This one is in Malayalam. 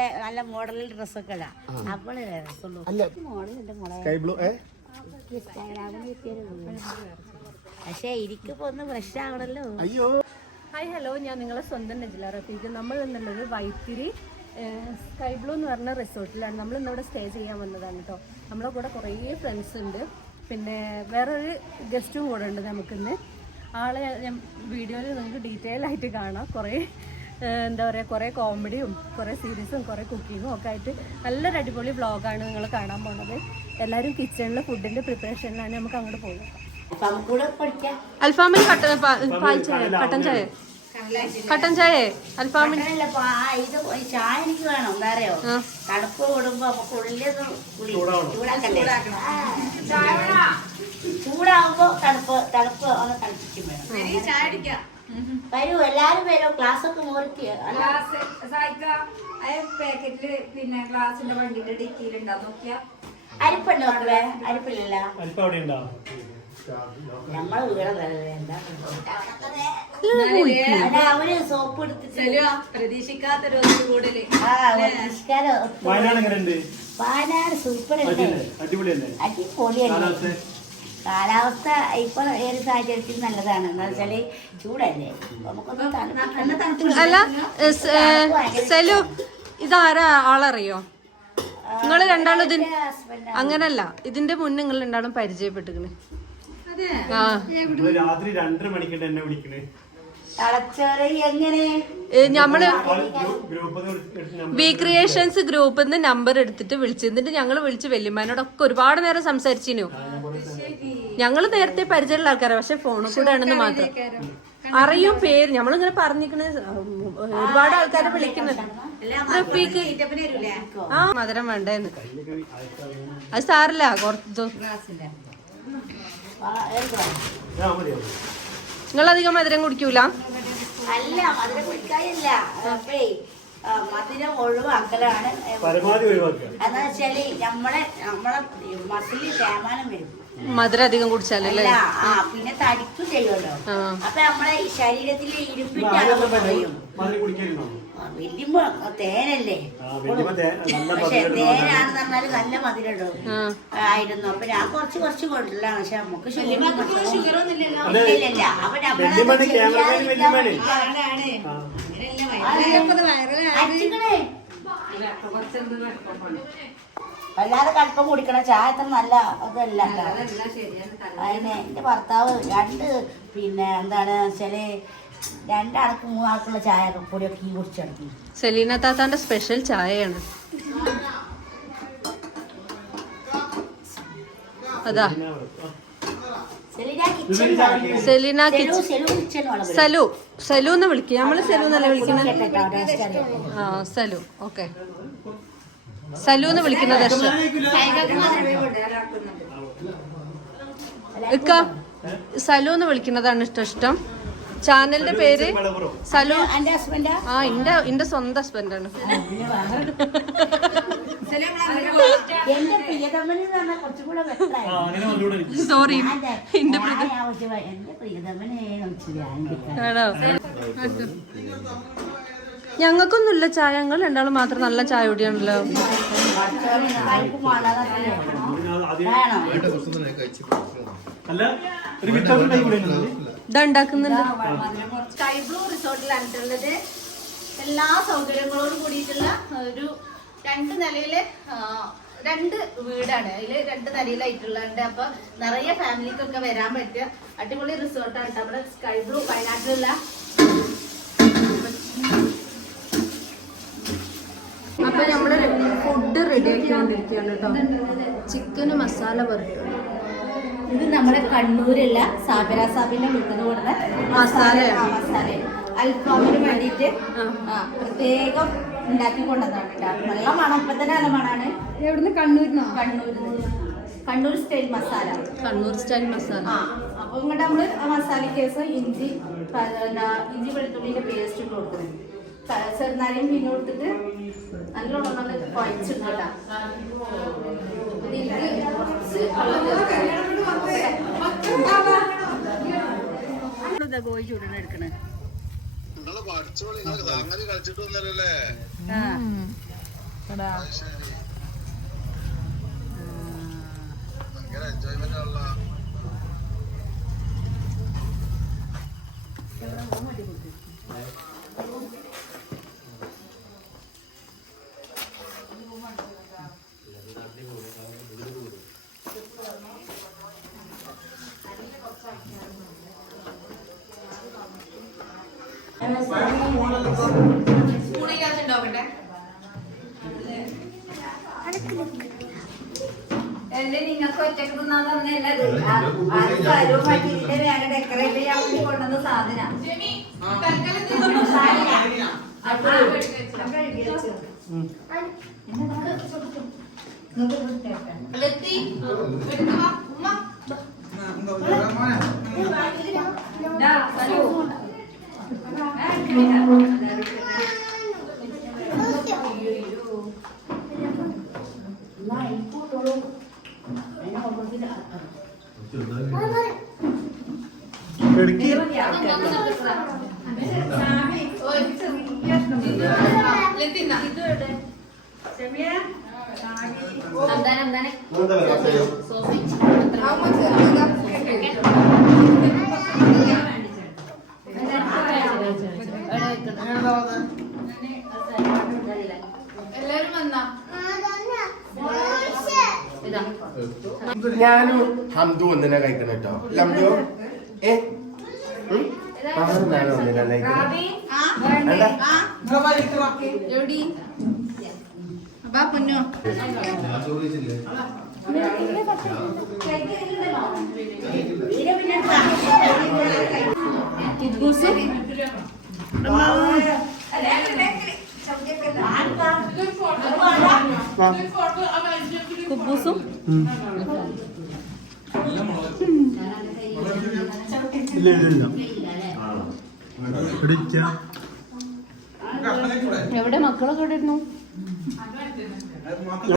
നല്ല നല്ല മോഡൽ ഡ്രസ്സൊക്കെ ഇടാം. അപ്പോഴേ രസമുള്ളൂ. മോഡലുണ്ട് മോളെ. പക്ഷേ എനിക്കിപ്പോ ഒന്ന് ഫ്രഷ് ആവണല്ലോ. അയ്യോ ഹായ് ഹലോ, ഞാൻ നിങ്ങളെ സ്വന്തം നജില റഫീഖ്. നമ്മൾ എന്നുള്ളത് വൈത്തിരി സ്കൈ ബ്ലൂ എന്ന് പറഞ്ഞ റിസോർട്ടിലാണ്. നമ്മൾ ഇന്നിവിടെ സ്റ്റേ ചെയ്യാൻ വന്നതാണ് കേട്ടോ. നമ്മളെ കൂടെ കുറേ ഫ്രണ്ട്സ് ഉണ്ട്, പിന്നെ വേറൊരു ഗസ്റ്റും കൂടെ ഉണ്ട് നമുക്കിന്ന്. ആളെ ഞാൻ വീഡിയോയിൽ നിങ്ങൾക്ക് ഡീറ്റെയിൽ ആയിട്ട് കാണാം. കുറേ എന്താ പറയുക, കുറേ കോമഡിയും കുറേ സീരീസും കുറേ കുക്കിങ്ങും ഒക്കെ ആയിട്ട് നല്ലൊരു അടിപൊളി വ്ളോഗാണ് നിങ്ങൾ കാണാൻ പോകുന്നത്. എല്ലാവരും കിച്ചണിൽ ഫുഡിൻ്റെ പ്രിപ്പറേഷനിലാണ്. നമുക്ക് അങ്ങോട്ട് പോകും. അൽഫാമിൽ കട്ടൻ ചായ കട്ടൻ ചായ അൽഫാമിൽ ചായ എനിക്ക് വേണം. എന്താ അറിയോ, തണുപ്പ് കൂടുമ്പോ നമുക്ക് ഉള്ളിലൊന്നും ചൂടാവുമ്പോ തണുപ്പ് ഒന്ന് തണുപ്പിക്കും വേണം. വരൂ, എല്ലാരും വരും. ക്ലാസ് ഒക്കെ മോറിക്ക് പാക്കറ്റില് പിന്നെ ഗ്ലാസിന്റെ വണ്ടിന്റെ ഡിക്കിയിലുണ്ടാവും. നോക്കിയാ അരിപ്പുണ്ടോ? അരിപ്പില്ലല്ലോ. നമ്മളെ അവര് സോപ്പ് എടുത്തിട്ട് പ്രതീക്ഷിക്കാത്തൊരു കൂടുതല്. വയനാട് സൂപ്പർ അടിപൊളിയല്ലേ. കാലാവസ്ഥ ഇപ്പൊ ഏത് സാഹചര്യത്തിൽ നല്ലതാണ്. എന്താ വെച്ചാല് ചൂടല്ലേ, നമുക്കൊന്നും അല്ല സെലു, ഇതാരാ ആളറിയോ? നിങ്ങൾ രണ്ടാളും അങ്ങനല്ല, ഇതിന്റെ മുന്നേ നിങ്ങൾ രണ്ടാളും പരിചയപ്പെട്ടിക്കണ്. രാത്രി 2:30 മണിക്ക് എന്നെ വിളിക്കണേ. ഞമ്മള് ബി ക്രിയേഷൻസ് ഗ്രൂപ്പിൽ നിന്ന് നമ്പർ എടുത്തിട്ട് വിളിച്ചിരുന്നിട്ട് ഞങ്ങള് വിളിച്ച് വല്യമ്മനോടൊക്കെ ഒരുപാട് നേരം സംസാരിച്ചിനു. ഞങ്ങള് നേരത്തെ പരിചയമുള്ള ആൾക്കാരാ, പക്ഷെ ഫോണിൽ കൂടെ ആണെന്ന് മാത്രം അറിയും പേര്. ഞമ്മളിങ്ങനെ പറഞ്ഞിരിക്കണ ഒരുപാട് ആൾക്കാരെ വിളിക്കുന്നത്. ആ മധുരം വേണ്ടേന്ന്. അത് സാറില്ല, കുറച്ച് നിങ്ങളധികം മധുരം കുടിക്കൂല? അല്ല, മധുരം കുടിക്കാനില്ല, മധുരം ഒഴിവാക്കലാണ്. എന്താ വെച്ചാല് നമ്മളെ മസില് തേമാനം വരും മധുരം അധികം കുടിച്ചാലല്ലേ. പിന്നെ തടിക്കും ചെയ്യുമല്ലോ. അപ്പൊ നമ്മളെ ഈ ശരീരത്തിലെ ഇരുമ്പിന്റെ അളവ് കുറയും. വലിയുമ്പോ തേനല്ലേ, പക്ഷെ തേനാണെന്ന് പറഞ്ഞാല് നല്ല മധുരം ഇടും ആയിരുന്നു. അപ്പൊ ഞാൻ കുറച്ച് കൊണ്ടില്ലാണ്. പക്ഷെ നമുക്ക് ഇല്ല. അപ്പൊ വല്ലാതെ കടുപ്പം കുടിക്കണ ചായ അത്ര നല്ല അതല്ല. അതിന് എന്റെ ഭർത്താവ് പിന്നെ എന്താണ് വെച്ചാല് 2 ആൾക്ക് 3 ആൾക്കുള്ള ചായ പൊടിയൊക്കെ ഈ കുടിച്ചെടുക്കും. സെലീന താത്താന്റെ സ്പെഷ്യൽ ചായയാണ് അതാ. സെലീന സലു എന്ന് വിളിക്കും. നമ്മള് സലു എന്നല്ലേ വിളിക്കുന്നത്. ആ സലു, ഓക്കെ. സലു എന്ന് വിളിക്കുന്നത് ഇക്ക സലു എന്ന് വിളിക്കുന്നതാണ് ഇഷ്ടം. ചാനലിന്റെ പേര് സലു. ആ എന്റെ സ്വന്തം ഹസ്ബൻഡാണ്. സോറി, ഞങ്ങൾക്കൊന്നുമില്ല ചായ. ഞങ്ങൾ രണ്ടാളും മാത്രം നല്ല ചായ കുടിയാണല്ലോ. ഇതാ ഉണ്ടാക്കുന്നുണ്ട്. സ്കൈ ബ്ലൂ റിസോർട്ടിലാണുള്ളത്. എല്ലാ സൗകര്യങ്ങളോടും കൂടിയിട്ടുള്ള ഒരു 2 നിലയിലെ 2 വീടാണ്. അതിൽ 2 നിലയിലായിട്ടുള്ളത്. അപ്പൊ നിറയെ ഫാമിലിക്കൊക്കെ വരാൻ പറ്റിയ അടിപൊളി റിസോർട്ടാണ് നമ്മുടെ സ്കൈ ബ്ലൂ വയനാട്ടിലുള്ള. അപ്പൊ നമ്മള് ഫുഡ് റെഡി ആക്കിക്കൊണ്ടിരിക്കുകയാണ് കേട്ടോ. ചിക്കന് മസാല പുരട്ടും. ഇത് നമ്മുടെ കണ്ണൂരുള്ള സാബിറ സാബിന്റെ വീട്ടിൽ നിന്ന് കൊടുത്ത മസാല. അൽഫാമിന് വേണ്ടിയിട്ട് പ്രത്യേകം ഉണ്ടാക്കി കൊണ്ടുവന്നാണ് കേട്ടോ. നല്ല മണം, ഇപ്പൊ തന്നെ നല്ല മണാണ്. എവിടുന്ന്? കണ്ണൂരിന്നോ? കണ്ണൂർ സ്റ്റൈൽ മസാല. കണ്ണൂർ സ്റ്റൈൽ മസാല. അപ്പൊ ഇങ്ങോട്ട് നമ്മള് മസാല കേസ് ഇഞ്ചി വെളുത്തുള്ളിന്റെ പേസ്റ്റ് ഇട്ട് കൊടുക്കുന്നത്. ചെറുനാരിയും പിന്നെ കൊടുത്തിട്ട് നല്ലോണം നല്ല കുഴച്ചിട്ടാ. ഗോഴി ചൂടണ എടുക്കണേ. അതാ സ്പൂണിനകത്തുണ്ടാവട്ടെ. എന്റെ നിങ്ങൾക്ക് ഒറ്റക്ക് തിന്നാൻ തന്നെയല്ലത് ഇതിന്റെ വേറെ ഡെക്കറേറ്റ് ചെയ്യാൻ വേണ്ടി കൊണ്ടുവന്ന സാധന എല്ലാരും വന്നാ ഞാനും ഹംദു ഒന്നിനെ കഴിക്കണം കേട്ടോ. ലംഡു ഞാനും ഒന്നിനെ എവിടെ അപ്പാ പൊന്നോ കുബൂസും എവിടെ മക്കളൊക്കെ എവിടെ ഇരുന്നു?